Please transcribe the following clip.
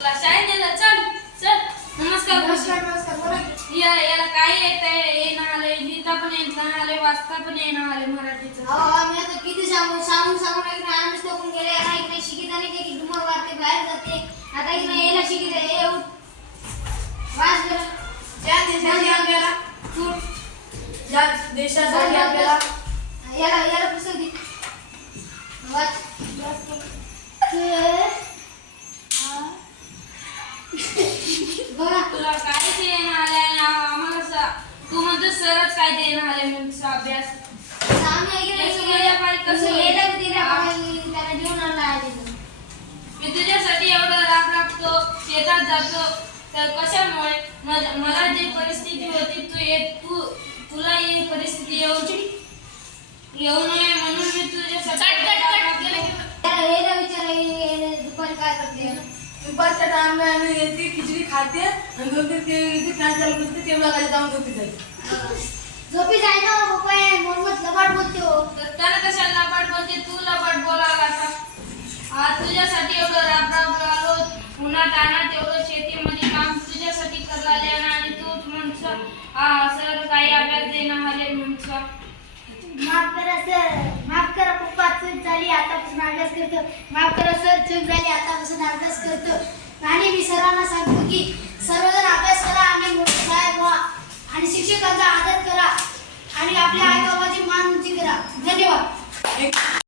शाळेत नेलं चल चल. नमस्कार नमस्कार नमस्कार बोला. याला काय येणं आलंय, लिहिता पण येत नाही आले, वाचता पण येणं आले मराठीचं. मी आता किती सांगून आम्ही टोकून गेले. आता इकडे शिकित आणि की डुमर वारते बाहेर जाते. आता इकडे यायला शिकित आहे उठ वाच बरं. ज्या देशाची आपल्याला ज्या देशासाठी आपल्याला याला पुस्तक दे वाच. बघा तुला काय ते येणं आलंय आणि आम्हाला तू म्हणतो सरच काय ते येणं आले म्हणून अभ्यास. मी तुझ्यासाठी एवढं राबतो, शेतात जातो, तर कशामुळे मला जी परिस्थिती होती तुला ही परिस्थिती येऊ नये म्हणून मी तुझ्यासाठी दुपारी काय करते. दुपारच्या टाइमला आम्ही येते खिचडी खाते आणि दोन-तीन ते फॅन चालू करते टेबला खाली जाऊन झोपी जाईल. झोपी जाय ना पप्पा मोहम्मद लबाड बोलते हो. तर त्याला कशाला लबाड बोलते, तू लबाड बोलायला आता. आज तुझ्यासाठी एवढं राबराब आलो, उन्हात आणत एवढं शेतीमध्ये काम तुझ्यासाठी करायला आणि तूच म्हणतो सर काही अभ्यास देणं आले म्हणतो. माफ करा सर, माफ करा पप्पा, चूक झाली, आतापासून अभ्यास करतो. माफ करा सर, चूक झाली, आतापासून अभ्यास करतो. आणि मी सर्वांना सांगतो की सर्वजण अभ्यास करा आणि मोठे साहेब व्हा आणि शिक्षकांचा आदर करा आणि आपल्या आई बाबाची मान उंची करा. धन्यवाद.